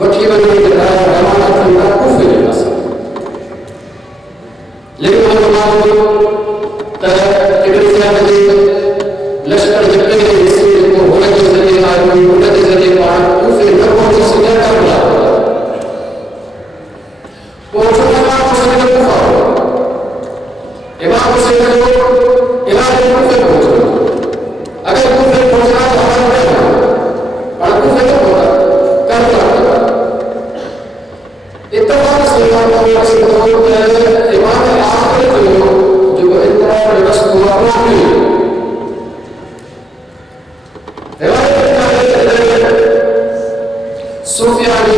वठी वञण जे लाइ रवाना थियनि था कूफे जे पासे। लेकिन हुन खां त इब्न ज़ियाद जे लश्कर जे पहिरें हिसे जेको हुन जे ज़रिए आयो उन जे ज़रिए पाण कूफे न पहुची सघिया करबला पोइ इमाम हुसैन जो कूफा इमाम हुसैन जो इलाज कूफे पहुंचो। अगर कूफे पहुंचना तो हमारा और कूफे तो होगा करबला इत्तफाक से इमाम आखिर जो इंतजार में बस हुआ नहीं सुफियानी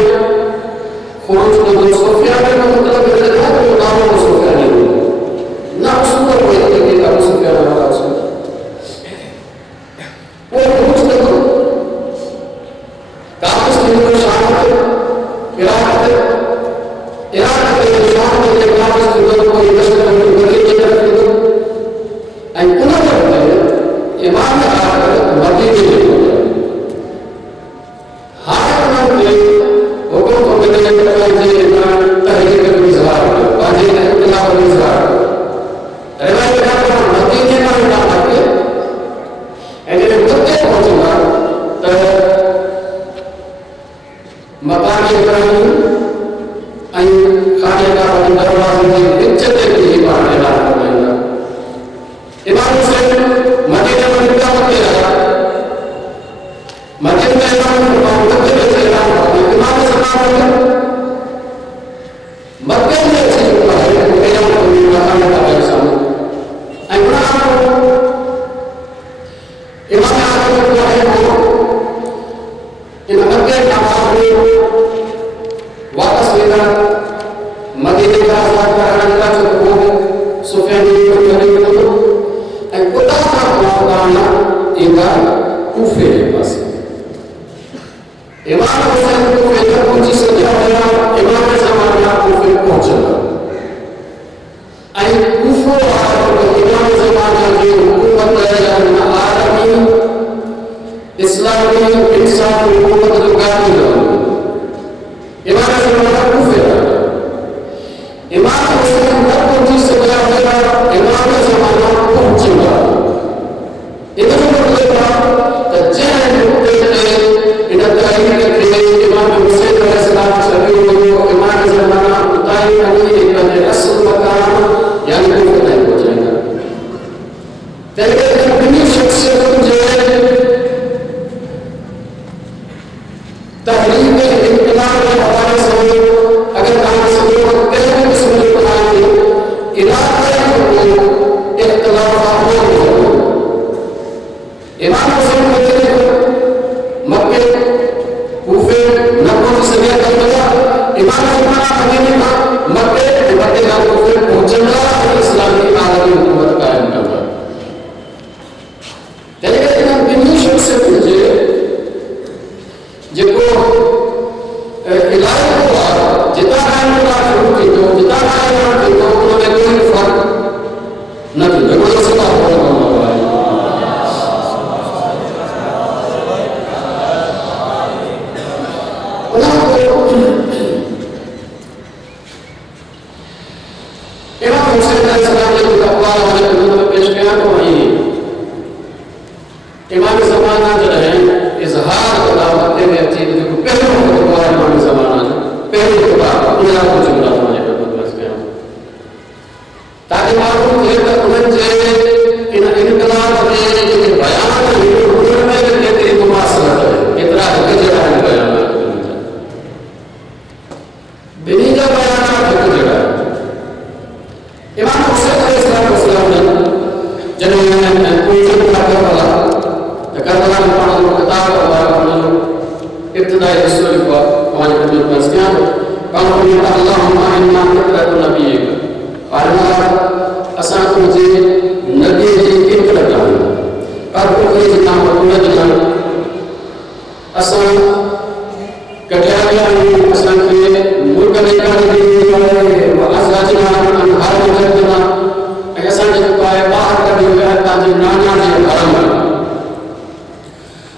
खुरूज को सुफियानी का मतलब है ना कि नाम सुफियानी ना उसको कोई तरीके का सुफियानी वाला उसको वो खुरूज को काफिस के शाम में इराक के शाम में काफिस के कोई लश्कर में बड़ी की तरफ दो एंड उन्होंने इमाम आकर मदीने में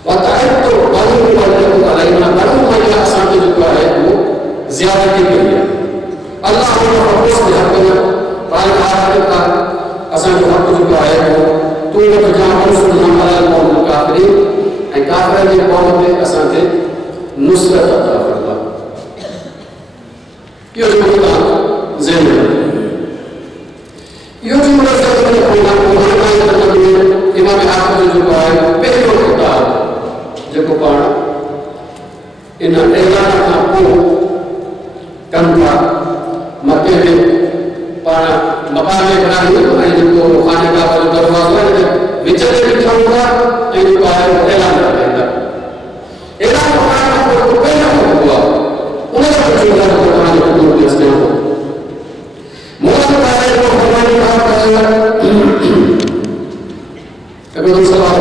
Wa ta'ala यो जुमला ज़हन में यो जुमला ज़हन में इमाम आख़िर जो है पहलो किताब जो पाण इन ऐलान खां पोइ कनि था मके में पाण मकान में बनायूं ऐं जेको खानेगाह जो दरवाज़ो आहे विच में बीठा हूंदा ऐं जेको आहे ऐलान था कनि ऐलान करण खां पोइ पहिरियों हूंदो आहे उन जो जुमला क़ुरान जो टुकड़ो ॾिसणो मौलाना तारीख़ को फरमानी अगर सलाह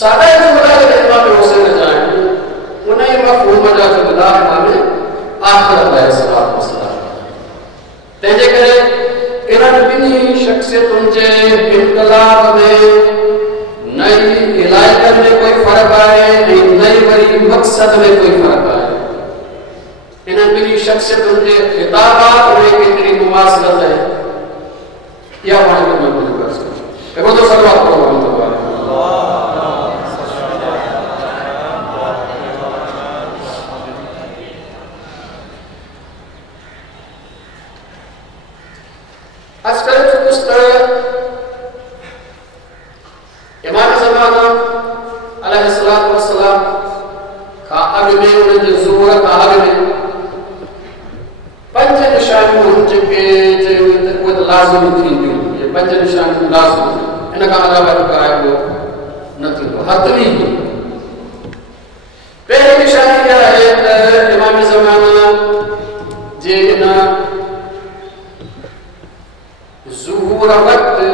सादा जुमला के इमाम हुसैन जान उन मफहूम जा जुमला इमाम आखिर अलैहिस्सलाम तेजे करे इन्हनि बिनी शख्सियतुनि जे इनकलाब में नई इलाइक़नि में कोई फर्क आहे ऐं नई वरी मक़सद में कोई फर्क आहे इन्हनि बिनी शख्सियतुनि जे खिताबात में केतिरी मुमासिलत आहे या पाण खे महफ़ूज़ करे सघे एगो तो सलवात पढ़ो इमाम ज़माना अलैहिस्सलातु वस्सलाम का अॻु में उन्हनि जे ज़ुहूर खां अॻु में 5 निशानियूं जेके उहे लाज़िमी थींदियूं ये 5 निशानियूं लाज़िमी इन खां अलावा जेको आहे उहो न थींदो हतमी पहिरीं निशानी इहा आहे त इमाम ज़माना जे इन ज़ुहूर वक़्तु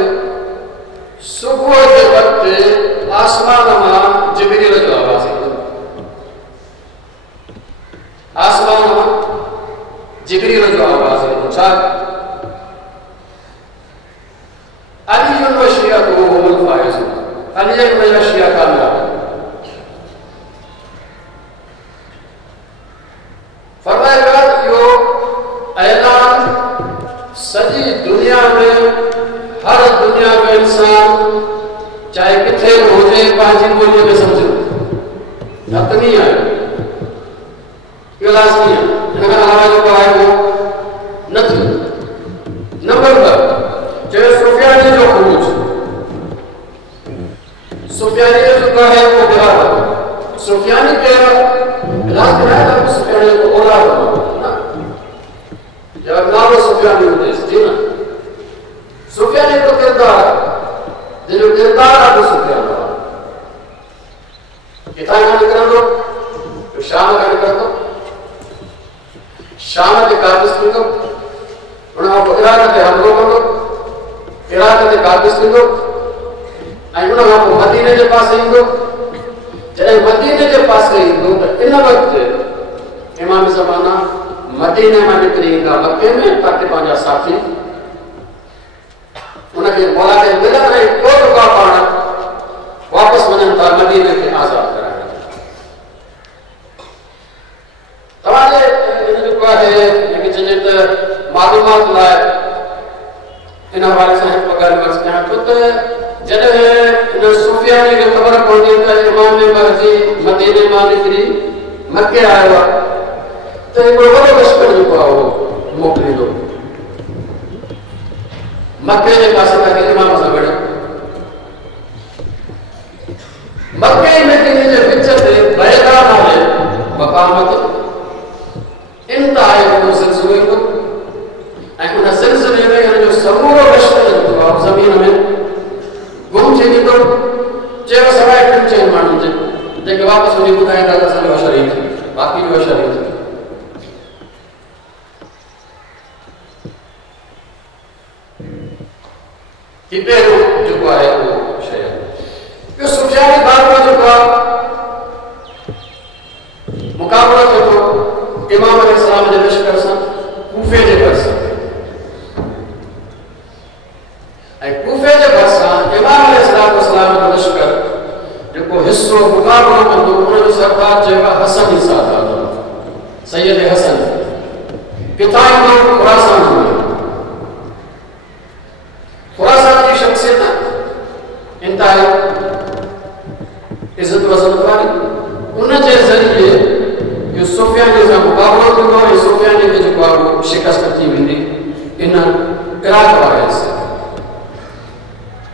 सुबह के वक्त आसमान में जिब्रील जो आवाज ईंदो आसमान में जिब्रील जो आवाज ईंदो छा अली व शियअतुहु हुमुल फाइज़ून अली ऐं उनजा शिया कामयाब फरमाया इहो ऐलान सॼी दुनिया में हर दुनिया में इंसान चाहे किथे हुजे पंहिंजी ॿोलीअ में सम्झो हतमी आहे इहो लाज़मी आहे हिन खां अलावा जेको आहे उहो न थींदो नंबर 2 चयो सुफियानी जो ख़ुरूज सुफियानी जेको आहे उहो बिलावल सुफियानी केरु लाज़मी आहे त सुफियानी जो औलाद न या नालो सुफियानी हुजेसि जी न सुफियानी को किरदार जो किरदार अबू सुफियान किथां खां निकिरंदो तो शाम खां निकिरंदो शाम ते काबिज़ थींदो उन खां पोइ इराक ते हमिलो कंदो इराक ते काबिज़ थींदो ऐं उन खां पोइ मदीने जे पासे ईंदो जॾहिं मदीने जे पासे ईंदो त इन वक़्तु इमाम ज़माना मदीने मां निकिरी ईंदा मके में ताकि पंहिंजा साथी उनके मौला के मिलन ऐं को रुका पाण वापस वञनि था मदीने खे आज़ाद कराइण तव्हांजे जेको आहे जेके चइजे त मालूमात लाइ इन हवाले सां हिकु ॻाल्हि अर्ज़ु कयां थो त जॾहिं इन सुफियानी खे ख़बर पवंदी त इमाम महदी मदीने मां निकिरी मके आयो आहे त हिकिड़ो वॾो लश्कर जेको आहे उहो मोकिलींदो मक्के के पास ताकि इमाम सां गॾु मक्के में जे विच ते बैदा नाले मक़ामत इंतहाई वॾो सिलसिलो ईंदो ऐं उन सिलसिले में हिन जो समूरो लश्कर जेको आहे ज़मीन में गुम थी वेंदो चयो सवाइ 3 माण्हुनि जे जेके वापसि वञी ॿुधाईंदा त असांजो अशर ई थी बाक़ी जो अशर ई थी कि पहिरियों जेको आहे उहो शइ इहो सुफियानी बाग में जेको आहे मुक़ाबलो जेको इमाम अलैहिस्सलाम जे लश्कर सां कूफे जे भरिसां ऐं कूफे जे भरिसां इमाम अलैहिस्सलाम जो लश्कर जेको हिस्सो मुक़ाबलो कंदो उन जो सरदार चयो आहे हसन ई सरदार सैयद हसन किथां ईंदो खुरासान में खुरासान की शख्सियत इंतहाई इज्जत वज़न वारी उन जे ज़रिए इहो सुफियानी सां मुक़ाबलो कंदो ऐं सुफियानी खे जेको आहे उहो शिकस्त थी वेंदी इन इराक वारे हिसे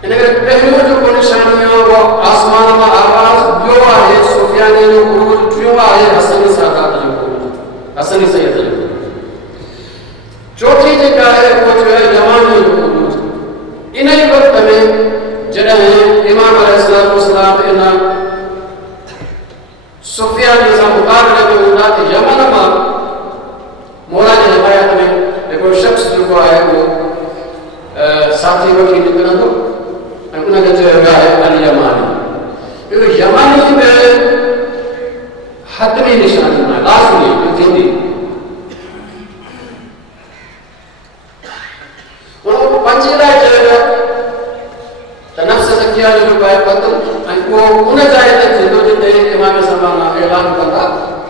इन करे पहिरियों जेको निशानी आहे उहो आसमान मां आवाज़ ॿियो आहे सुफियानी जो ख़ुरूज टियों आहे हसनी सादात जो ख़ुरूज हसनी सैयद जो चौथी जेका आहे उहो जो आहे जवानी जो ख़ुरूज इन ही वक्त में जॾहिं इमाम अलैहिस्सलाम इन सुफियानी सां मुक़ाबले में हूंदा त यमन मां मौला जी हिमायत में हिकिड़ो शख़्स जेको आहे उहो पंजीरा चलेगा तो नफ्स ज़किया जो पाए कत्ल वो उन जाए ते थींदो जिते इमाम ज़माना ऐलान कंदा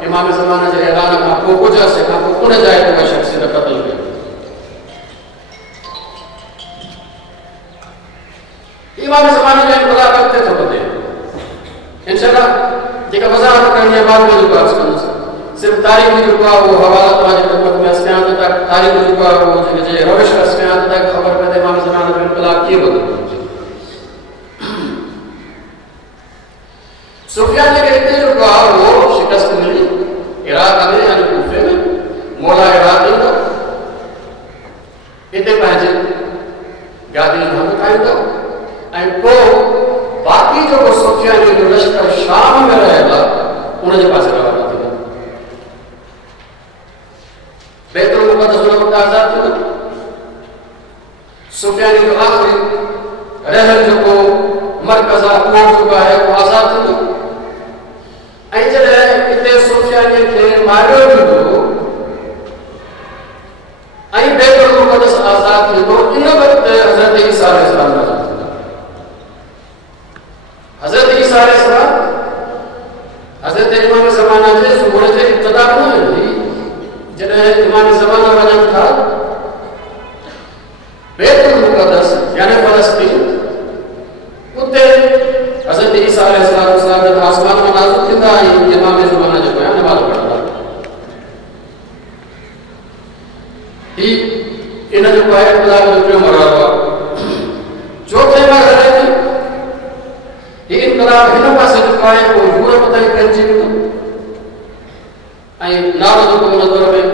इमाम ज़माना जे ऐलान खां पोइ कुझु अरसे खां पोइ उन जाए ते शख्स खे कत्ल कयो इमाम ज़माने जो इनकलाब अॻिते थो वधे इंशाअल्लाह जेका वज़ाहत करणी आहे बाद में जो अर्ज़ कंदुसि सिर्फ तारीख़ जो को वो हवाला तव्हांजे ख़िदमत में अस्तियां तक तारीख़ जो को वो जे रविश अस्तियां तक ख़बर पए इमाम ज़माने जो इनकलाब कीअं वधो सुफियान के हिते जो को वो शिकस्त मिली इराक में यानी कूफे में मौला इराक ईंदा हिते पंहिंजे गादी हंध ठाहींदा ऐं पोइ बाक़ी जो सुफियान जो लश्कर शाम में रहेगा उनजे पासे रवाना थींदा बैतुल मुक़द्दस उन वक़्तु आज़ाद थींदो सुफियान जो आख़िरी रहल जो को मरकज़ आहे उहो जेको आहे उहो आज़ाद थींदो ऐं जॾहिं हिते सुफियान खे मारियो वेंदो ऐं बैतुल मुक़द्दस आज़ाद थींदो इन वक़्तु हज़रत ईसा अलैहिस्सलाम नाज़िल थींदा हज़रत ईसा अलैहिस्सलाम हज़रत इमाम ज़माना जे ज़ुहूर जे इब्तिदा में हुई जॾहिं इमाम ज़माना वञनि था बैतुल मुक़द्दस यानी फ़लस्तीन उते हज़रत ईसा अलैहिस्सलाम जब आसमान में नाज़िल थींदा ऐं इमाम ज़माना जो आहे नमाज़ पढ़ंदा ही इन जो आहे इब्तिदा जो टियों मरहलो आहे चौथे मरहले में ही इनकलाब हिन पासे जो आहे वो यूरोप ताईं फैलिजी वेंदो ऐं नालो जेको उन दौर में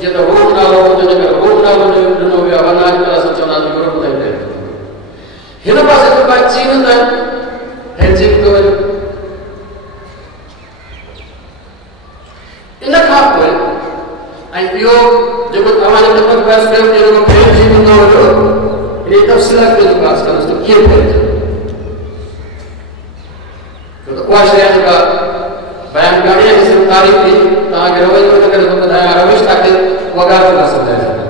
जीअं त रोम नालो हो जंहिंजे करे रोम नालो ॾिनो वियो आहे वरना अॼुकल्ह असां चवंदासीं यूरोप ताईं फैलिजी हिन पासे जो आहे चीन ताईं फैलिजी वेंदो वञे इन खां पोइ ऐं इहो जेको तव्हांजे ख़िदमत बहस कयो कि जेको फैलिजी वेंदो हुयो इन तफ़सीलात में जेको अर्ज़ कंदुसि त कीअं फैलिजी उहा शइ जेका बयान करणी आहे सिर्फ़ तारीख़ थी तव्हांखे रवैयो न करे थो ॿुधायां रविश तव्हांखे उहा ॻाल्हि थो सम्झाए सघां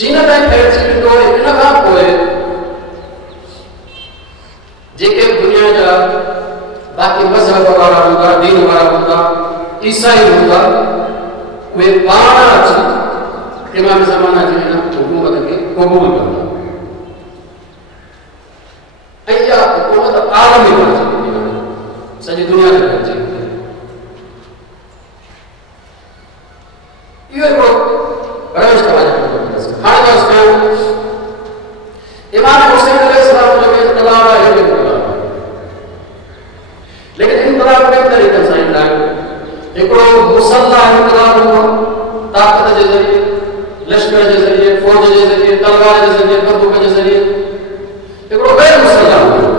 चीन ताईं फैलिजी वेंदो इन खां पोइ जेके दुनिया जा बाक़ी मज़हब वारा हूंदा दीन वारा हूंदा ईसाई हूंदा उहे पाण अची इमाम ज़माना जी हिन हुकूमत खे क़बूल कंदा ऐं इहा हुकूमत आलमी बणिजी वेंदी सॼी दुनिया में फैलिजी वेंदी इहो हिकिड़ो रविश तव्हांजे हाणे बसि कयूं इमाम हुसैन अलैहिस्सलाम जो इनकलाब आहे हिकिड़ो इनकलाब लेकिन इनकलाब ॿिनि तरीक़नि सां ईंदा आहिनि हिकिड़ो मुसल्ला इनकलाब हूंदो ताक़त जे ज़रिए लश्कर जे ज़रिए फौज जे ज़रिए तलवार जे ज़रिए बंदूक जे ज़रिए हिकिड़ो गैर मुसल्ला हूंदो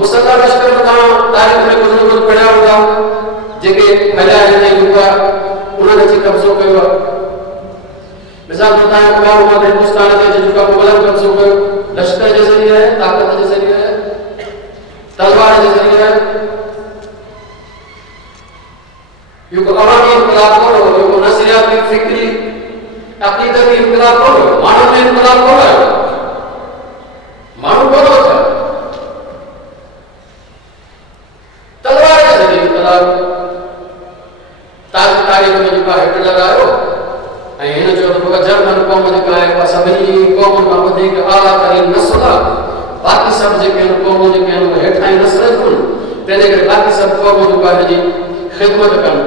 मुसल्ला लश्कर में तव्हां तारीख़ में कुझु न कुझु पढ़िया हूंदा जेके हलिया हिते हुआ उन्हनि अची कब्ज़ो कयो आहे मिसाल तौर ते अख़बार हुआ हिंदुस्तान ते जेका मुग़लनि कब्ज़ो कयो लश्कर जे ज़रिए आहे ताक़त जे ज़रिए आहे तलवार जे ज़रिए आहे इहो अवामी इनकलाब कोन हो इहो नज़रियाती फिक्री अक़ीदती इनकलाब कोन हो माण्हू में इनकलाब कोन आयो माण्हू कोन हो तलवार जे ज़रिए इनकलाब तारीख़ में जेका हिटलर आयो ऐं हिन जो जर्मन क़ौम जेका आहे उहा सभिनी क़ौमुनि खां वधीक आला तरीन नस्ल आहे बाक़ी सभु जेके आहिनि क़ौमूं जेके आहिनि उहे हेठां ई नस्ल जूं आहिनि तंहिंजे करे बाक़ी सभु क़ौमूं जेका हिनजी ख़िदमत कनि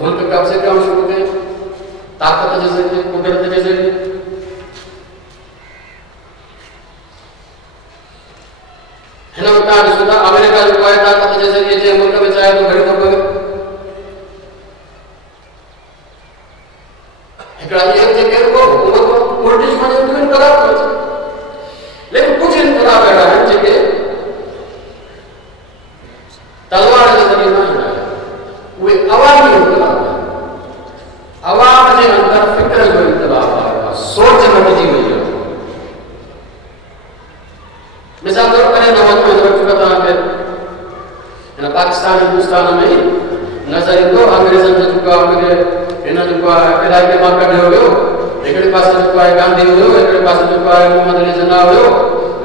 मुल्क कब्ज़े करणु शुरू कयो ताक़त जे ज़रिए कुदरत जे ज़रिए हिन वक़्तु तव्हां ॾिसो था अमेरिका जेको आहे ताक़त जे ज़रिए जंहिं मुल्क में चाहे थो घड़ी थो पवे हिकिड़ा ॾींहं जेके हुकूमत उल्टी वञे थियूं इनकलाब थो अचे लेकिन कुझु इनकलाब अहिड़ा आहिनि जेके तलवार जे ज़रिए न ईंदा आहिनि उहे अवामी इनकलाब आहिनि अवाम जे अंदरि फिक्र जो इनकलाब आहे सोच मटिजी वई आहे मिसाल तौर पर न वञो हिन वक़्तु तव्हांखे हिन पाकिस्तान हिंदुस्तान में नजर तो अंग्रेजन जो चुका अंग्रेज इन चुका इलाके में कढे हो एकड़े पास चुका है गांधी हो एकड़े पास चुका है मोहम्मद अली जिन्ना हो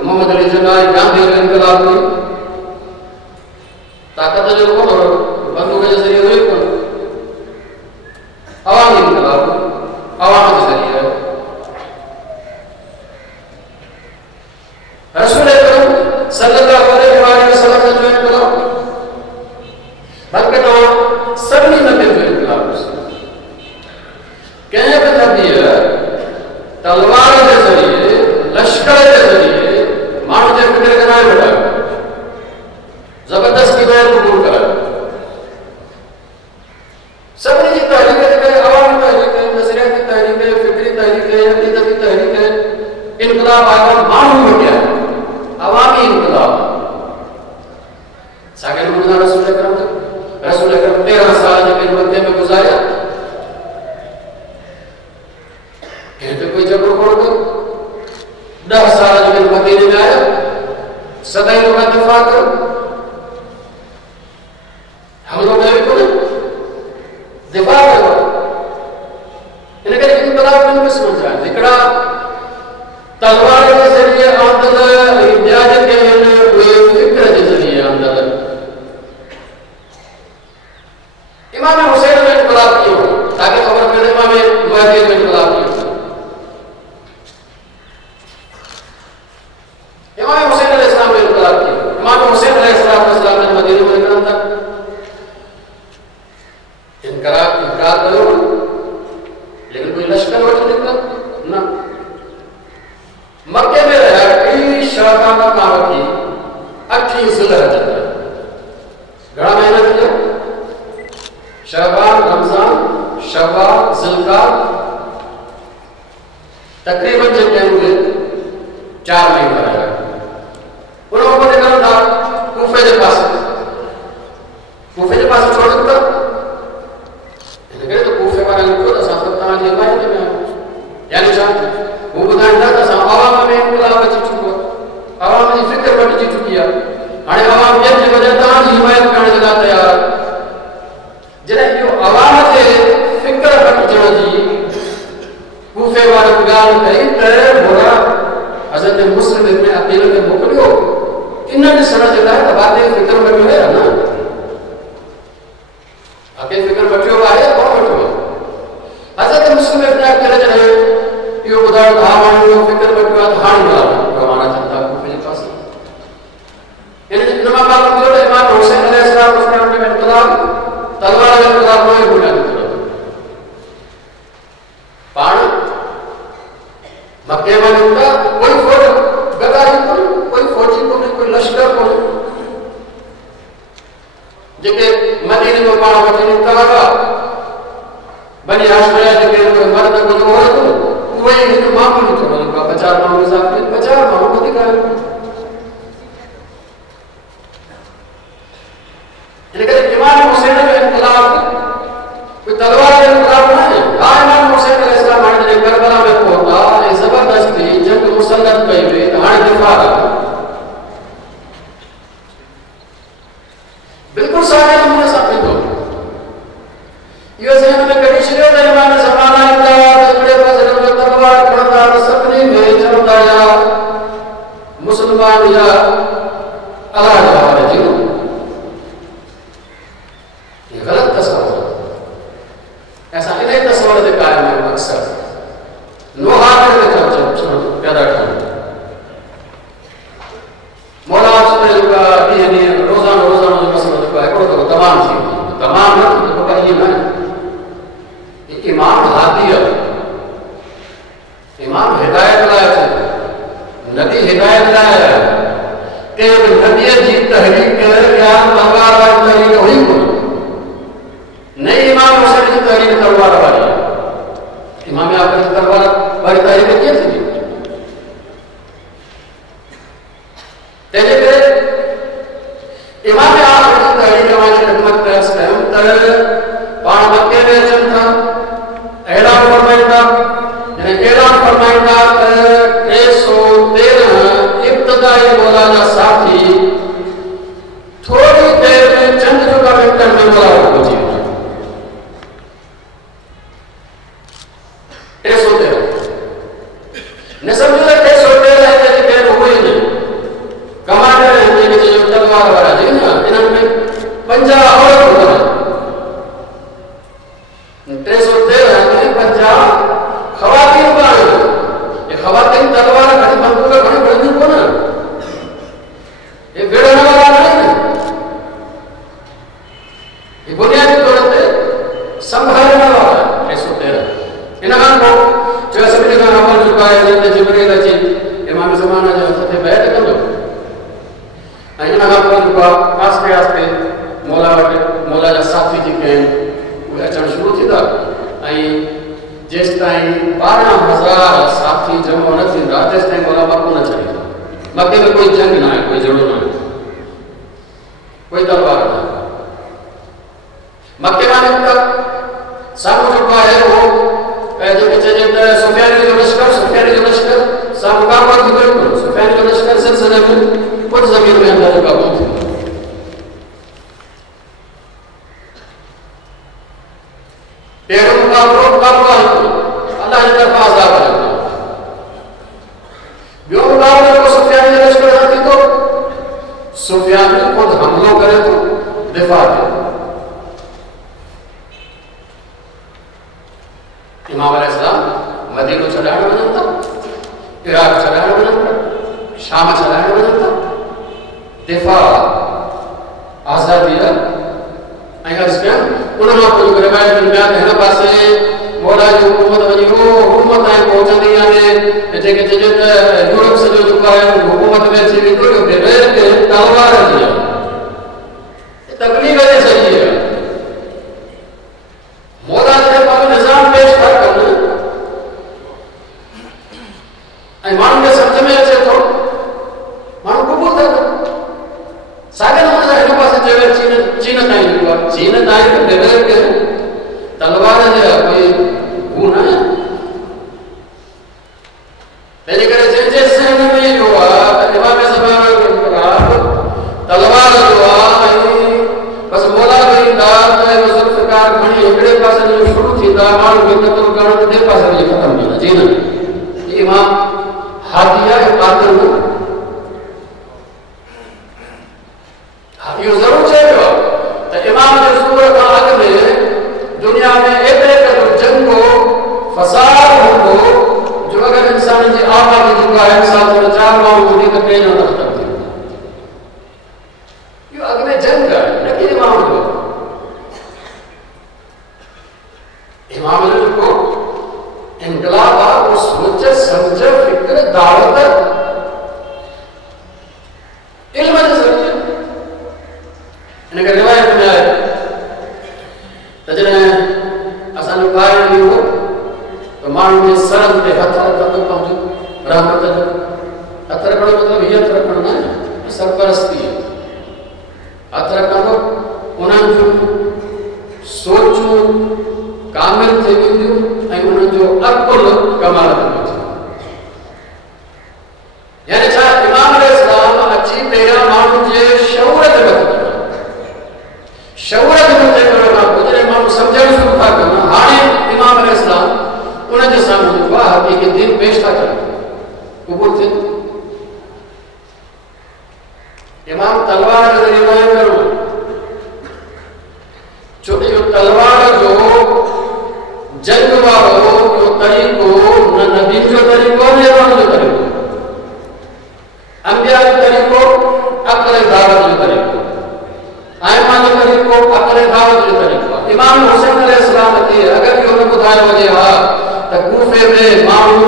मोहम्मद अली जिन्ना गांधी के इनकलाब की ताकत जो कौन और बंदूक के जरिए हुई कौन अवामी इनकलाब अवाम के जरिए रसूल अकरम सल्लल्लाहु अलैहि वसल्लम जो इनकलाब बल्कि तो सभी नबी जो इनकलाब कहीं पे नबी तलवार के जरिए लश्कर के जरिए मानव के फिक्र करना बेटा जबरदस्ती बैन कबूल कर सभी की तहरीक है अवामी तहरीक है नजरियाती तहरीक है फिक्री तहरीक है अकीदती तहरीक है इनकलाब आया मानव हो गया अवामी इनकलाब सागर मुल्ला रसूल अकरम 13 साल जब मक्के में गुजारा कहते कोई जबर खोड़ कर 10 साल जब मदीने में आया सदाई लोग दफा कर हम लोग ने को दफा कर इनके इनकलाब में समझ जाए जिकड़ा तलवार के जरिए आंदोलन इजाजत के फिक्र के जरिए आंदोलन इमाम हुसैन ने इनकलाब किया ताकि खबर मिले इमाम महदी ने इनकलाब किया इमाम हुसैन अलैहिस्सलाम ने इनकलाब किया इमाम हुसैन अलैहिस्सलाम ने मदीने में निकला था इनकलाब करो लेकिन कोई लश्कर वजह निकला ना मक्के में रहा कई शाबान का वकी 28 ज़ुल्हज्जा घड़ा महीना किया शाबान रमजान शव्वाल ज़िलक़ाद तकरीबन जब कहेंगे 4 महीना रहा उन्होंने निकला था कूफे के पास छोड़ दिया तो कूफे वाले को तो साथ जी में यानी वो बताया था आवाम में इनकलाब अची चुको आवाम की फिक्र बटजी चुकी है हाणे आवाम जंहिंजी वजह तां जी हिमायत करण जे लाइ तयार जॾहिं इहो आवाम खे फिक्र बटजण जी कूफे वारे ॻाल्हि कई त मोरा हज़रत मुस्लिम इब्न अकील खे मोकिलियो इन ॾिसण जे लाइ त वाक़ई फिक्र बटियो आहे न वाक़ई फिक्र बटियो आहे कोन बटियो हज़रत मुस्लिम इब्न अकील जॾहिं यो बुधायो था माण्हू फिक्र बटियो आहे त हाणे रवाना थियनि था कूफे जे पासे इन मां मालूम थियो त इमाम हुसैन अलैहिस्सलाम जो इनकलाब तलवार जो इनकलाब कोई बुनियाद निकितो पाण मक्के में निकता कोई फौज गदारी कोई फौजी कोई लश्कर कोई जेके मदीने में पाण वठी निकता हुआ बनी हाशिम जेके मर्द को औरत वही हिंदू मामूली थोड़ा उनका 50 मामूली साहब 50 मामूली दिखाए लेकिन इमाम हुसैन का इनकलाब कोई तलवार का इनकलाब नहीं है इमाम हुसैन अलैहिस्सलाम हाणे जॾहिं करबला में पहुता ऐं ज़बरदस्ती जंग मुसल्लत कई हुई त हाणे दिफ़ा बिल्कुल साॻे नमूने सां थींदो इहो ज़हन में कढी छॾियो त इमाम ज़माना ईंदा हिकिड़े पासे तलवार खणंदा त सभिनी में चवंदा या मुस्लमान या अलाह जे हवाले जी ये गलत तस्वर ऐसा इन्हें तस्वर के कायम है अक्सर लोहार के तरफ पैदा कर मौला सुबह का ये रोजाना जो मसला जो है वो तमाम थी तमाम ना तो कहिए ना इमाम हादी है इमाम हिदायत लाया है नबी हिदायत लाया है कि नबी जी तहरीक या तलवार वाली तहरीक हुई को नहीं इमाम हुसैन की तहरीक तलवार वाली इमाम आखिर की तलवार वाली तहरीक क्या थी तेरे पे इमाम आखिर की तहरीक हमारी खिदमत में इस टाइम तर पान मक्के में जन था ऐलान फरमाया ऐलान फरमाया 313 इब्तदाई मौलाना साथी थोड़ी देर में चंद जो का मिनट में मौलाना पहुंची ये बुनियादी तौर पे संभालने वाला है 113 इनका को जो सभी जगह अमल चुका है जैसे जिब्रील अची इमाम ज़माना जो थे बैठ कर दो इनका को चुका आस्ते आस्ते मौला जा साथी जी के वो अचण शुरू थी था जेस ताईं 12,000 साथी जमा न थींदा तेस ताईं मौला मक्को न छॾींदा मक्के में कोई जंग ना है कोई जड़ो ना है कोई तलवार ना मक्के माने तक सामू जो है वो जो के चले सुफियान जो लश्कर सामू का बात करो सुफियान जो लश्कर सिलसिले में कुछ जमीन में अंदर का बहुत पेरों का रोक अल्लाह की तरफ आज़ाद है जो मुकाबले को सुफियान ने लश्कर रखी तो सुफियान खुद हमलों करे तो दिफा करे इमाम अलैहिस्सलाम मदीना चलाने बनता इराक चलाने बनता शाम चलाने बनता दिफा आज़ादी अगर इसमें उन्होंने को रिवायत में है ना पासे मौला जो हुकूमत वनी वो हुकूमत है पहुंचनी यानी जेके जे यूरोप से जो चुका है हुकूमत में थी तो बेबेर के तलवार है तकलीफ है सही है मौला ने पाक निजाम पेश कर करना ईमान के समझ में अचे तो मान कबूल था सागे ना है ना पासे जे चीन ताईं बेबेर के तलवार है कोई गुण है पहले करे जैसे में जो इमाम ज़माना तलवार जो बस मौला गई दात है वो जुल्फकार घणी एकड़े पासे जो शुरू थी दा माण्हू खे क़त्ल करण ते पासे में खत्म थी जी न इमाम हादिया कातिल यो जरूर चाहिए तो इमाम जो सूर का अग में दुनिया में एतरे कदर जंग हो फसाद हो जो अगर इंसान जी आबादी चुका है इंसान तो 4 माह होने का पेन न खत्म थी यो अग में जंग है लेकिन इमाम को इनकलाब वो सोच समझ फिक्र दावत इल्म के जरिए इनके रिवायत में आए तजने असन कायम भी हो तो मानव के सरद पे हथ तक पहुंचे रहमत हथ रखना मतलब ये हथ रखना है सरपरस्ती है हथ रखना उन्हनि जो सोचूं कामिल थे विंदियूं ऐं उन्हनि जो अकुल कमाल थी यानी छा इमाम अलैहिस्सलाम अची पहिरियां माण्हू जे शऊर ते वक़्तु शऊर जो ते करो ना गुजरे माण्हू समझण शुरू था कनि हाणे इमाम अलैहिस्सलाम उन जे साम्हूं वाह हक़ीक़ी दीन पेश था कनि क़बूल थे इमाम तलवार जो रिवायत करो छो कि तलवार जो जंग वारो जो तरीक़ो न नबी जो तरीक़ो न इमाम जो तरीक़ो अंबिया जो तरीक़ो अक़ल दावत जो तरीक़ो आयमा जो तरीक़ो अक़ल दावत जो तरीक़ो इमाम हुसैन अलैहिस्सलाम खे अगर यो न ॿुधायो वञे हा त कूफे में माण्हू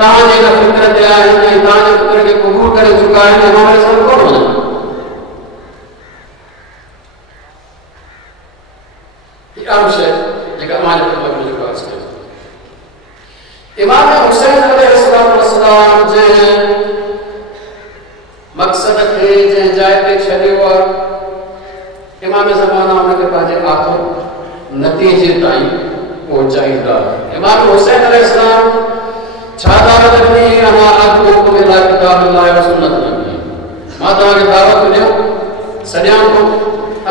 तव्हांजे हिन फ़िक्र ते आहिनि ऐं तव्हांजे फ़िक्र खे क़बूल करे चुका आहिनि इमाम अलैहिस्सलाम कोन वञनि आम शइ जेका मां जो पास इमाम हुसैन अलैहिस्सलाम जे मक़सद खे जंहिं जाइ ते छॾियो आहे इमाम ज़माना उनखे पंहिंजे आख़िर नतीजे ताईं पहुचाईंदा इमाम हुसैन अलैहिस्सलाम छा दावत ॾिनी अना अदुकुम इला किताबिल्लाहि व सुन्नत नबी मां तव्हांखे दावत ॾियो सॼां थो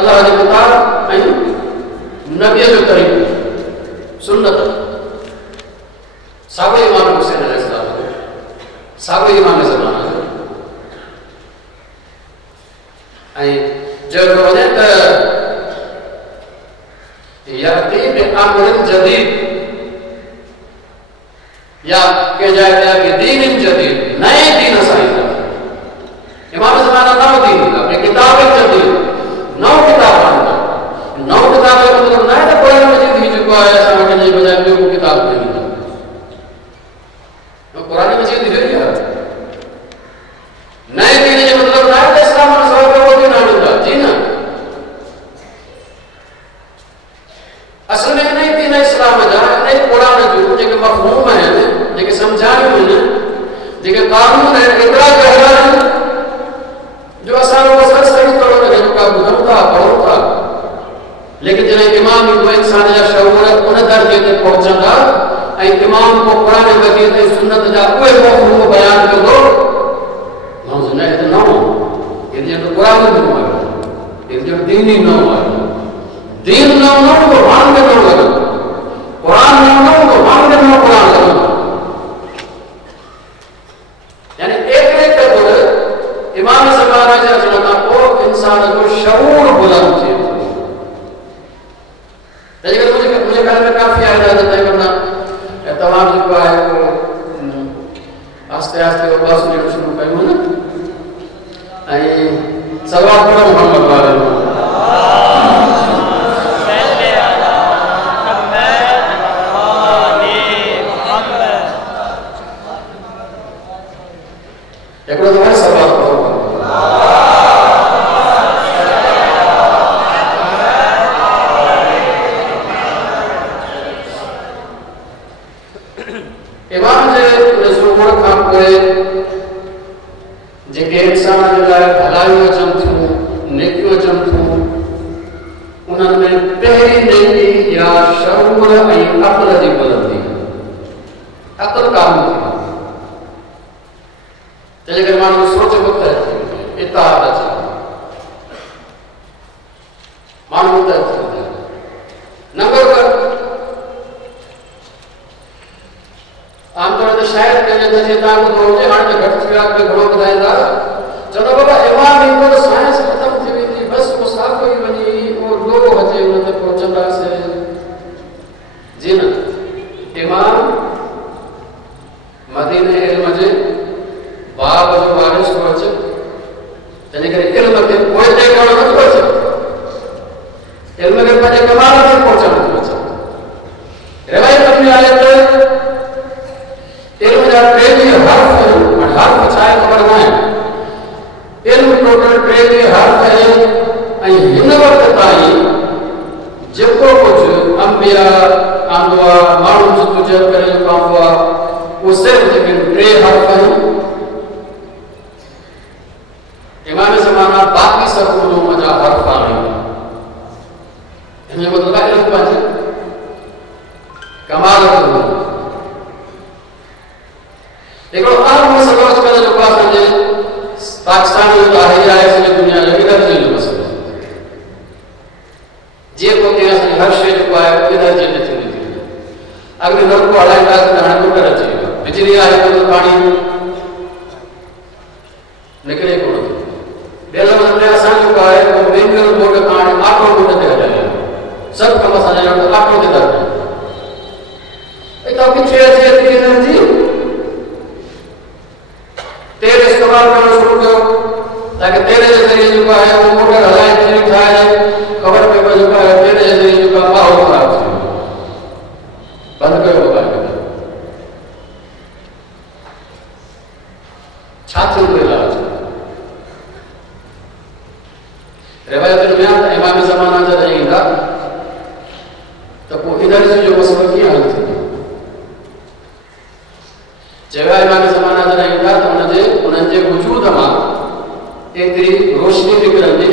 अल्लाह जे किताब ऐं नबी जो तरीक़ो सुन्नत साॻियो इमाम हुसैन अलैहिस्सलाम साॻियो इमाम ज़माना ऐं चयो वञे त याती बिअम्रिन जदीद या के जाए ते दीन जदीद नए दीन सां ईंदा इमाम ज़माना नओ दीन ईंदा किताब जदीद नओ किताब आंदा नओ किताब मफ़हूम आहिनि, जेके सम्झायूं आहिनि, जेके क़ानून आहिनि, एतिरा गहरा आहिनि जो असां सही तौर ते जेका ॿुधूं था पढ़ूं था, लेकिन जॾहिं इमाम ईंदो इंसान जा शऊर उन दर्जे ते पहुचंदा ऐं इमाम को क़ुरान मजीद ऐं सुन्नत जा उहे मफ़हूम बयान कंदो, माण्हू न हे त नओं, हिन जो क़ुरान न आहे, हिन जो दीन ई नओं आहे। दीन नओं न हूंदो, माण्हुनि खे नओं लॻंदो, क़ुरान नओं न हूंदो, माण्हुनि खे नओं क़ुरान लॻंदो। यानी एतिरे क़दुरु इमाम ज़माने जे अचण खां पोइ इंसान जो शऊर बुलंद थिए थो। मुझे ख्याल में काफ़ी आहिदात तय करना तमाम जेको आहे आस्ते आस्ते वो बस ॾियणु शुरू कयूं न ऐं सलवात पढ़ो मोहम्मद वारे हिकिड़ो दफ़ो सलवात पढ़ो। इमाम जे ज़रूर खां पोइ जेके इंसान जे लाइ भलायूं अचनि थियूं, नेकियूं अचनि थियूं, उन्हनि में पहिरीं नेकी या शऊर ऐं अक़ल जी बुलंदी, अक़ल कान थी, तंहिंजे करे माण्हू सोच वक़्तु अचे, इताअत अचे, माण्हू मुतहद थी वेंदा। नंबर आमतौर ते शायद पंहिंजे नज़रिए तव्हां ॿुधो हुजे, हाणे त घटि थी वियो आहे, घणो ॿुधाईंदा, चवंदा बाबा इमाम ईंदो त साइंस ख़तमु थी वेंदी, बसि मुसाफ़ो ई वञी उहो लोहो अचे हुन ते पहुचंदासीं। जी न, इमाम मदीने इल्म जे बाब जो वारिस थो अचे, तंहिंजे करे इल्म खे पोइ ते करणु नथो अचे, इल्म खे पंहिंजे कमाल ते पहुचणु थो अचे। रिवायत में आहे त इल्म जा 23 हर्फ आहिनि, हर्फ छा आहे ख़बर न आहे, इल्म टोटल 23 हर्फ आहिनि ऐं हिन वक़्त ताईं जेको कुझु अंबिया आंदो आहे, माण्हुनि जो तुझे करे पवंदो आहे, उहो सिर्फ़ु जेके 3 हर्फ आहिनि। इमाम ज़माना बाक़ी सभु उलूम जा हर्फ आहिनि। हिन जो मतिलबु आहे इल्म पंहिंजे कमाल ते हिकिड़ो अहम मसइलो अॼुकल्ह जेको आहे असांजे पाकिस्तान जो आहे या सॼी दुनिया जो एनर्जी जो मसइलो, जीअं को की असांजी हर शइ जेको आहे उहो एनर्जी ते थींदी थी वञे। अॻिते नलको हलाईंदासीं त हाणे मोटर अची वियो, बिजली आहे त पाणी निकिरे कोन थो। ॿिए नंबर असां जेको आहे उहो मैनुअल मोड खां हाणे ऑटो मोड ते हलायूं, सभु कम असांजा ऑटो ते था कयूं। किथे अचे एतिरी एनर्जी, तेल इस्तेमाल करणु शुरू कयो ताकि तेल जे ज़रिए जेको आहे उहो मोटर हलाए थी ठाहे, ख़बर पए जेको आहे तेल जे ज़रिए जेको आहे माहौल ख़राब थी वियो, बंदि कयो मोबाइल खे। छा थियो इलाज? रिवायतुनि में आहे त इमाम ज़माना जॾहिं ईंदा त पोइ एनर्जी जो मसइलो कीअं हल थींदो? चयो आहे इमाम ज़माना जॾहिं ईंदा त उन्हनि जे वजूद मां एतिरी रोशनी निकिरंदी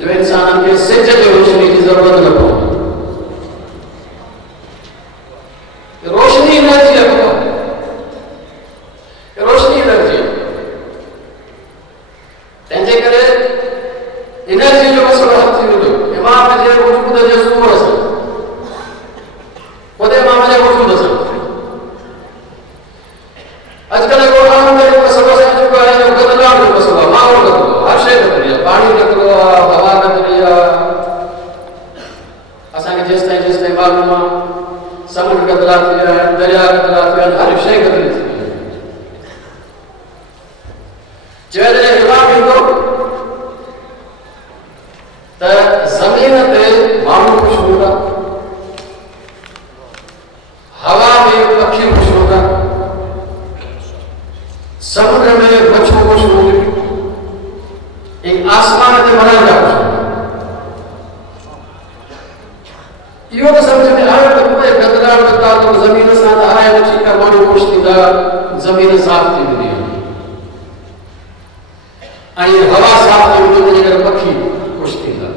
जो इंसाननि खे सिज जी रोशनी जी ज़रूरत न पवंदी। रोशनी एनर्जी आहे, रोशनी एनर्जी, तंहिंजे करे एनर्जी जो मसइलो हल थी वेंदो। इमाम जे वजूद जे सूर सां, ख़ुदि इमाम जे वजूद सां। अॼुकल्ह को आम मसइलो जेको आहे जो गदलान जो मसइलो आहे, माहौल नकिरो, हर शइ नकिरी आहे, पाणी नकिरो आहे, हवा नकिरी आहे। असांखे जेसिताईं मालूम आहे समुंड गदला थी विया आहिनि, दरिया गदला थी विया आहिनि, हर शइ गदली थी वई आहे। चयो जॾहिं इमाम ईंदो त ज़मीन ते माण्हू ख़ुशि हूंदा, हवा में पखी ख़ुशि हूंदा, समुद्र में मच्छू ख़ुशि हूंदी, ऐं आसमान ते मरंदा ख़ुशि हूंदा। इहो त सम्झ में आयो त उहे गदला गगन बता तो जमीन साथ आए नची का मानो खुश थींदा जमीन साफ थी दुनिया आई हवा साफ थी दुनिया जेकर पखी खुश थींदा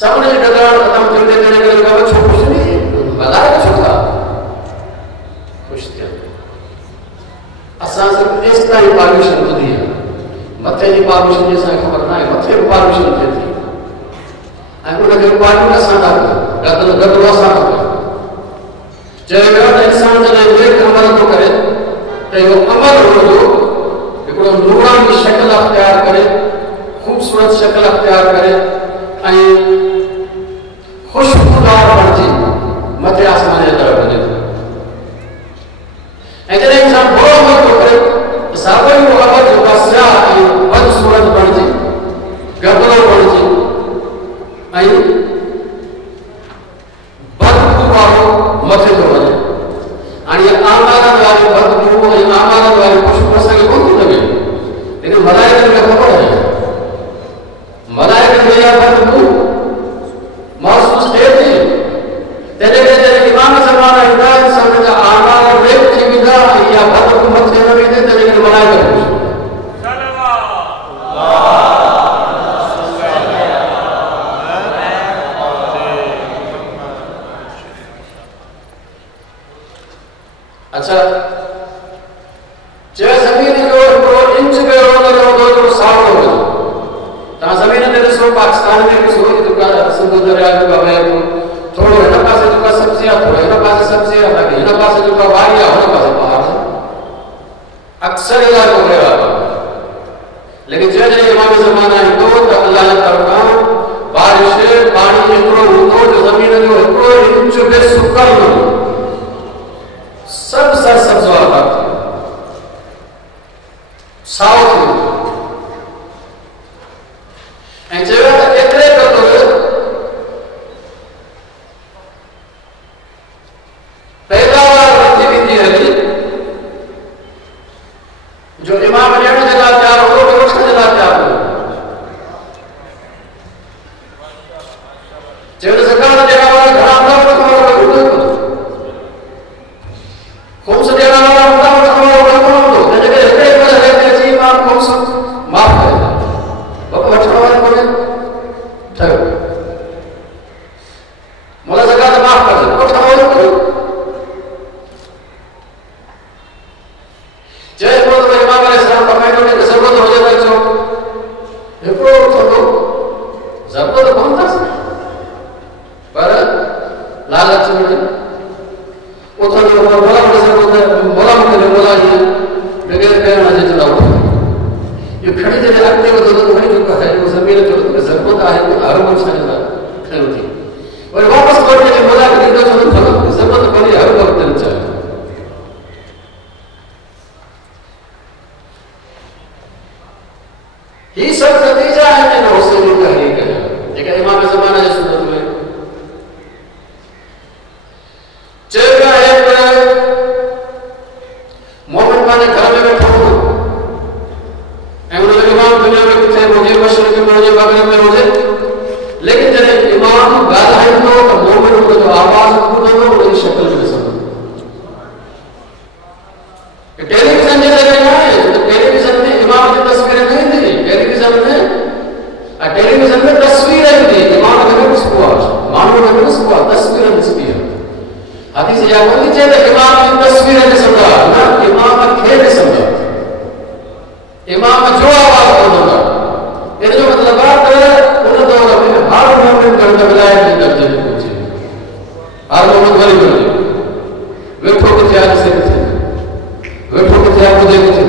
सबने गगन खत्म कर दे जेकर का बच्चो खुश नहीं मलाइका छो था खुश थे असा सिर्फ इस ताईं परमिशन ॿुधी आहे मथे जी परमिशन जी असांखे ख़बर न आहे मथे बि परमिशन थिए थी ऐं उनखे पार्टी असां था कयूं गदलो असां था कयूं चयो वियो त इंसान जॾहिं नेक अमल थो करे त इहो अमल हुनजो हिकिड़ो नूरानी शक्ल अख़्तियार करे ख़ूबसूरत शक्ल अख़्तियार करे ऐं ख़ुशबूदार बणिजी मथे आसमान जे तरफ़ वञे थो ऐं जॾहिं इंसान बुरो अमल थो करे त साॻियो ई उहो अमल जेको आहे स्याह ऐं बदसूरत बणिजी गदलो बणिजी ऐं बदबू वारो मथे थो वञे हाणे आमानत वारी बदबू ऐं आमानत वारी खुशबू असांखे कोन थी लॻे लेकिन मलाइकनि खे ख़बर आहे मलाइकनि खे इहा बदबू महसूस थिए थी तंहिंजे करे जॾहिं इमाम ज़माना ईंदा इंसान जा आमाल रेप थी वेंदा ऐं इहा बदबू मथे न वेंदी तंहिंजे करे मलाइका ख़ुशि अच्छा जे ज़मीन जो हिकिड़ो इंच बि अहिड़ो न रहंदो जो सावलो हुजे तव्हां ज़मीन ते ॾिसो पाकिस्तान में ॾिसो जेका सिंधु दरिया जेका वहे थो थोरो हिन पासे जेका सब्ज़ी आहे थोरो हिन पासे सब्ज़ी आहे बाक़ी हिन पासे जेका वारी आहे हुन पासे पहाड़ आहे अक्सर इलाइक़ो रहियो आहे लेकिन जॾहिं इमाम ज़माना ईंदो त अलाह जे तरफ़ां बारिश पाणी एतिरो हूंदो जो ज़मीन जो हिकिड़ो इंच बि सुकल न हूंदो सब सरसब्ज वाला साउथ ऐं चयो त एतिरे क़दुरु पैदावार वधी वेंदी हली जो इमाम ॾियण जे लाइ तयारु हो ॿियो वठण जे लाइ तयारु हो चयो त ज़कात ॾियण वारा घणा न वठण वारा हूंदा ख़ुम्स ॾियण वारा हूंदा वठण वारा कोन हूंदो तंहिंजे करे हिकिड़े करे रहते अची इमाम ख़ुम्स माफ़ करे बाबा वठण वारे कोन्हे ठहियो मोला ज़कात माफ़ कर वठण वारो कोन्हे चए पियो त इमाम अलैहिस्सलाम फरमाईंदो कि ज़रूरत हुजे त चओ हिकिड़ो थोरो ज़रूरत कोन अथसि पर लालच में उथो जो मोला मूंखे ज़रूरत मोला मूंखे मोला हीअं बग़ैर करण अचे थो इहो खणी जॾहिं अॻिते वधंदो त वरी जेको आहे उहो ज़मीन जो तोखे ज़रूरत आहे त हर को छा लाइ खणो थी वरी वापसि वरी जॾहिं मोला खे ॾींदो छो त ज़रूरत कोन्हे हर वक़्तु न चाहे ही सब नतीजा है ना हुसैनी तहरीक जा जेका इमाम ज़माना जे सूरत में चयो है त मोमिन पाने घर में वेठो हो ऐं उन इमाम दुनिया में किथे हुजे मशरिक़ में हुजे मगरिब में हुजे लेकिन जॾहिं इमाम ॻाल्हाईंदो त मोमिन उनजो आवाज़ ॿुधंदो उनजी शक्ल में ॾिसंदो टेलीविज़न जे ज़रिए न आहे त टेलीविज़न में इमाम जी तस्वीर न ईंदी टेलीविज़न में तस्वीर ईंदी इमाम खे न ॾिसबो आहे माण्हू खे न ॾिसबो आहे तस्वीर ॾिसबी आहे हदीस इहा कोन्हे चए त इमाम जी तस्वीर ॾिसंदा न इमाम खे ॾिसंदा इमाम जो आवाज़ ॿुधंदा इन जो मतिलबु आहे त उन दौर में हर मोमिन गंढ विलायत जे दर्जे में पहुचे हर मोमिन वरी वञे वेठो किथे आहे ॾिसे किथे वेठो किथे आहे ॿुधे किथे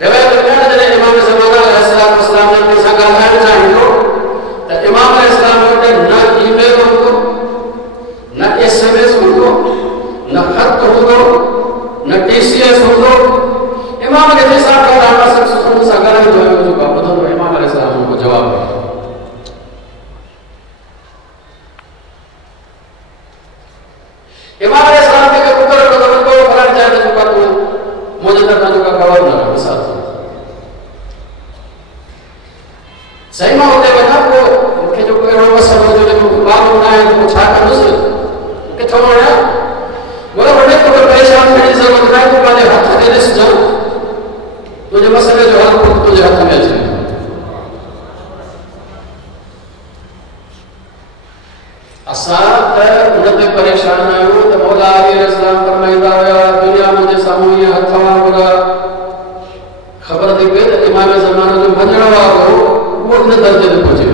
रिवायत में जॾहिं इमाम ज़माना अलैहिस्सलाम ने अपने सां ॻाल्हाइण चाहींदो त इमाम अलैहिस्सलाम वटि न ईमेल हूंदो न SMS हूंदो न ख़त हूंदो न TCS हूंदो इमाम खे जंहिं सां ॻाल्हाइण सुठे सां ॻाल्हाईंदो हुयो जेको ॿुधंदो इमाम अलैहिस्सलाम उनखे जवाबु ॾींदो इमाम अलैहिस्सलाम खे पुत्र को फलाण चाहे त जेको तूं मुंहिंजे तरफ़ां जेका गवर्नर मिसाल सही में होते वना को मुखे जो कोई रोग समझ जो बात बनाए तो छा करूस किथो वना बोला बड़े को परेशान करने की जरूरत नहीं तो काले हाथ देने से जा तुझे मसले जो हल को तुझे हाथ में अचे असा उनते परेशान आयो तो मौला अली अलैहिस्सलाम फरमाइंदा हुआ दुनिया में सामूहिक हथवा बोला खबर थी पे तो इमाम ज़माना जो वञण वारो वो इन दर्जे ते पहुचे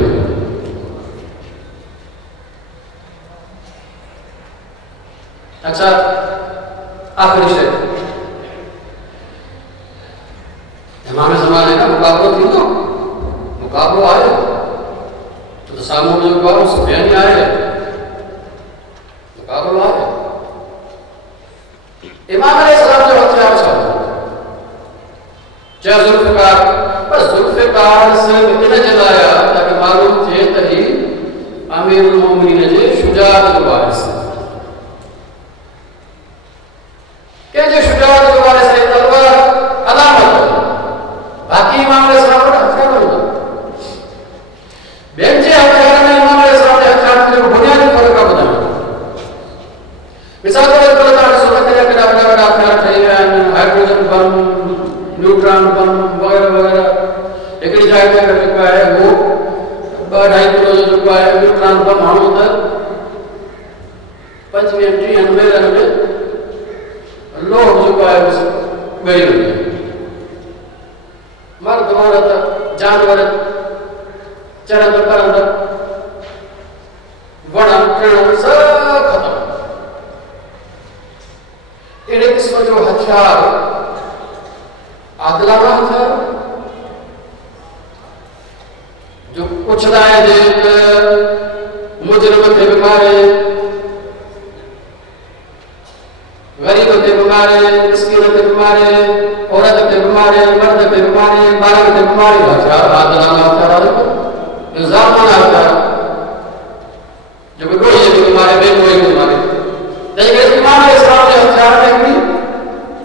अच्छा आखिरी शय इमाम ज़माने का मुकाबलो थी तो मुकाबलो आयो तो सामू जो बाबू सुफियान आए मुकाबलो आयो इमाम अलैहिस्सलाम जो हथियार छा चाहे जुल्फ़िकार बस जुल्फ़िकार से इन जलाया ताकि मालूम थे तही अमीरुल मोमिनीन जे शुजाअत जो वारिस के जे शुजाअत जो वारिस है तलवार अलामत बाकी इमाम अलैहिस्सलाम का हथियार होता बेंचे हथियार में इमाम अलैहिस्सलाम के हथियार में जो बुनियादी फर्क का बता मिसाल के तौर पर सुबह के बड़ा हथियार थे हाइड्रोजन बम न्यूट्रॉन बम वगैरह वगैरह एक जगह पे कर चुका है वो 2.5 किलो जो चुका है न्यूट्रॉन बम हाणो त 95 में लोह चुका है उस गई हुई मर्द औरत जानवर चरंद परंद वण टिण सब खत्म एड़े किस्म जो हथियार आदलाना हथियार जो कुछ लाए दे मुजरिम थे बीमारे गरीब थे बीमारे मिस्कीन थे बीमारे औरत थे बीमारे मर्द थे बीमारे बालक थे बीमारे हथियार आदलाना हथियार इल्जाम ना हथियार जो कोई ये बीमारे बेकोई बीमारे लेकिन इमाम इस्लाम के हथियार में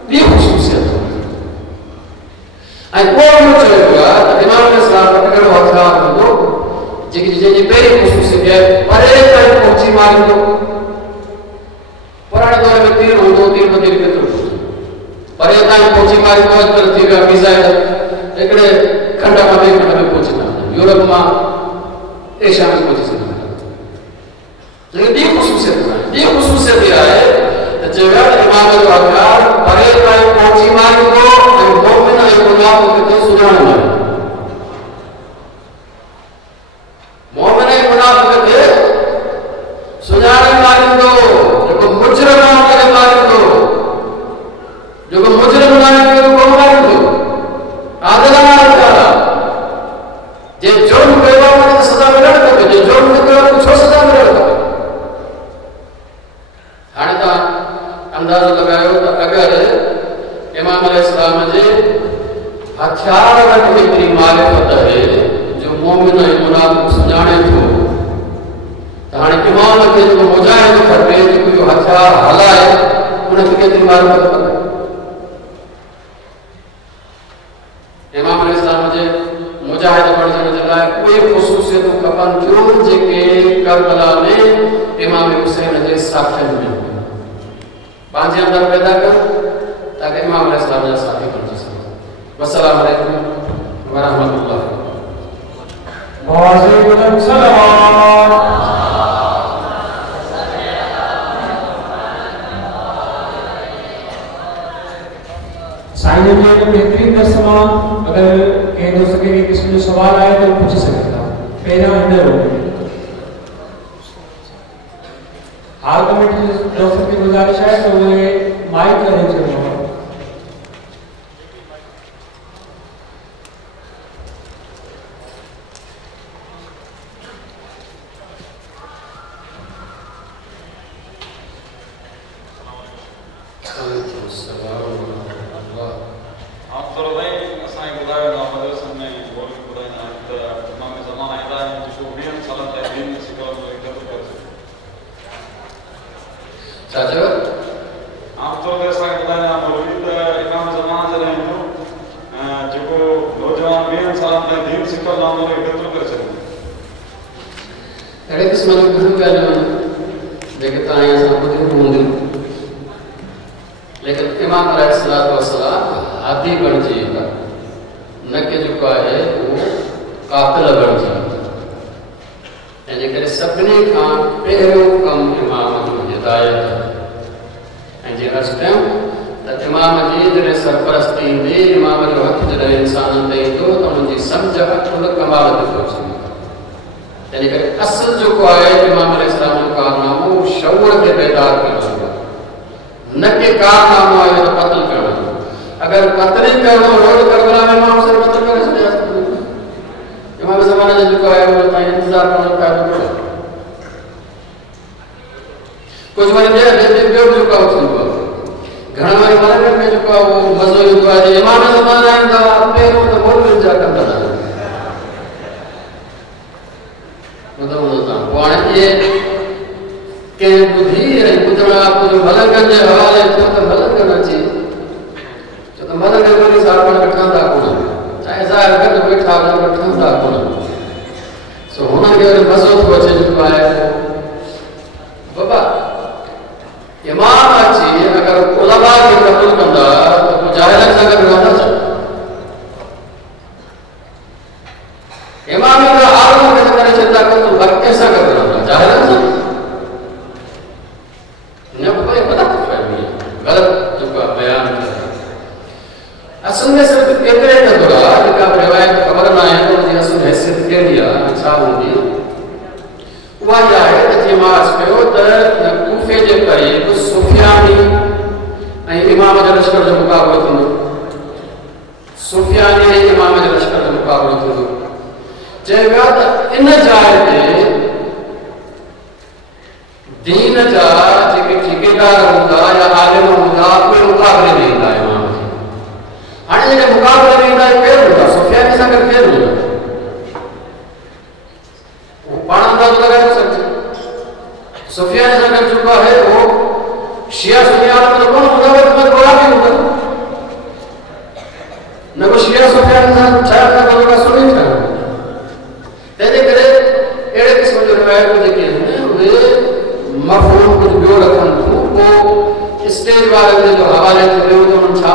भी खुसूसियत आई को चले हुआ इमाम अलैहिस्सलाम का कड़ो हथियार हो जे जे पहली खुसूसियत है परे ताईं पहुंची मारी दो पुराने दौर में तीर हो दो तीर में तीर केतरो परे ताईं पहुंची मारी दो अतर थी विया मिसाइल एकड़े खंडा में पहुंची ना यूरोप में एशिया में पहुंची सके लेकिन दी खुसूसियत है जगह इमाम जो हथियार परे ताईं पहुंची मारी दो मोमिन ऐं मुनाफिक खे सुञाणे मारे मोमिन ऐं मुनाफिक खे सुञाणे मारींदो जेको मुजरिम आहे उनखे मारींदो जेको मुजरिम न आहे उनखे कोन मारींदो आदिलाना हथियार जे जुर्म कयो आहे उनखे सज़ा मिलणु खपे जे जुर्म न कयो आहे छो सज़ा मिलणु खपे हाणे तव्हां अंदाज़ो लगायो त अगरि इमाम अलैहिस्सलाम जे हथियार में एतरी मारिफत है जो मोमिन ऐं मुनाफिक सुञाणे थो त हाणे इमाम खे जो मुजाहिद खपे जेको जो हथियार हलाए उनखे केतरी मारिफत खपे इमाम अलैहिस्सलाम जे मुजाहिद बणजण जे लाइ कोई ख़ुसूसियतूं खपनि थियूं जेके करबला में इमाम हुसैन जे साथियुनि में पंहिंजे अंदरि पैदा कनि ताकि इमाम अलैहिस्सलाम जा साथी बणिजी सघनि वस्सलाम अलैकुम वरहमतुल्लाह वालेकुम सलाम साईं जे बेहतरीन दर्स मां अगर कंहिं दोस्त खे किस्म जो सवाल आए तो पूछी सघे था पहिरियां अंदर हो हाल कमेटी जे दोस्त की गुजारिश है तो वे माइक करे चलो नौजवान 20 साल में दीन सिखल नाम रे केतिरो करे अहिड़े क़िस्म जूं घणियूं ॻाल्हियूं आहिनि जेके तव्हां असां ॿुधियूं हूंदियूं, लेकिन इमाम अलैहिस्सलातु वस्सलाम हादी बणिजी वेंदा, न कि जेको आहे उहो कातिल बणिजी वेंदा। तंहिंजे करे सभिनी खां पहिरियों कमु इमाम जो हिदायत। ऐं जीअं अर्ज़ु कयूं त इमाम जी जॾहिं सरपरस्ती ईंदी, इमाम जो हथु जॾहिं इंसाननि ते ईंदो त उन्हनि जी सम्झ अकुल कमाल ते पहुची वेंदी। तंहिंजे करे असुलु जेको आहे इमाम अलैहिस्सलाम जो कारनामो शऊर खे बेदार करणु आहे, न कि कारनामो आहे त क़त्ल करणु। अगरि क़त्ल ई करणो हो त करबला में इमाम सां क़त्ल करे छॾियासीं। इमाम ज़माने जो जेको आहे उहो तव्हां इंतज़ारु करणु फ़ाइदो कोन्हे। कुझु वरी ॿियो बि जेको आहे थींदो आहे, घणा वरी मलकनि में जेको आहे उहो मज़ो ईंदो आहे। इमाम ज़माना ईंदा पहिरियों त मौलवियुनि जा कंदा न पोइ हाणे इहे कंहिं ॿुधी ऐं ॿुधण खां मलकनि जे हवाले थियो त मलकनि अची छो त मलक वरी साण वठंदा कोन, चाहे ज़ाहिर गॾु वेठा वठंदा कोन। सो हुननि खे वरी मज़ो थो अचे जेको आहे बाबा इमाम अची अगरि उलमा खे क़बूल कंदा त पोइ जाहिलनि सां गॾु रहंदा छो? इमाम जा आलम खे करे छॾंदा त वक़्त सां गॾु रहंदा, जाहिलनि सां न कोई ग़लति फहमी ग़लति जेको आहे बयानु करे। असल में सिर्फ़ु केतिरे क़दुरु आहे जेका रिवायत ख़बर न आहे त उनजी असुल हैसियत कहिड़ी आहे, छा हूंदी। उहा इहा आहे त जीअं मां अर्ज़ु कयो त कूफे जे क़रीब सुफियानी ऐं इमाम जे लश्कर जो मुक़ाबिलो थींदो। सुफियानी ऐं इमाम जे लश्कर जो मुक़ाबिलो थींदो। चयो वियो त इन जाइ ते दीन जा जेके ठेकेदार हूंदा या आलिम हूंदा उहे मुक़ाबले में ईंदा इमाम जे। हाणे जेके मुक़ाबले में ईंदा केरु हूंदा? सुफियानी सां गॾु केरु हूंदा? उहो पाण अंदाज़ो लॻाए थो सघिजे। सुफियानी सां गॾु जेको आहे उहो शिया सुन्नी आलिम त कोन हूंदा, पर गुलामी हूंदा। न को शिया सुफियानी सां छा कंदा जेका सुन्नी ठहंदा। तंहिंजे करे अहिड़े क़िस्म जूं रिवायतूं जेके आहिनि उहे मफ़हूम कुझु ॿियो रखनि थियूं। पोइ स्टेज वारनि जो हवाले थी वियो त उन्हनि छा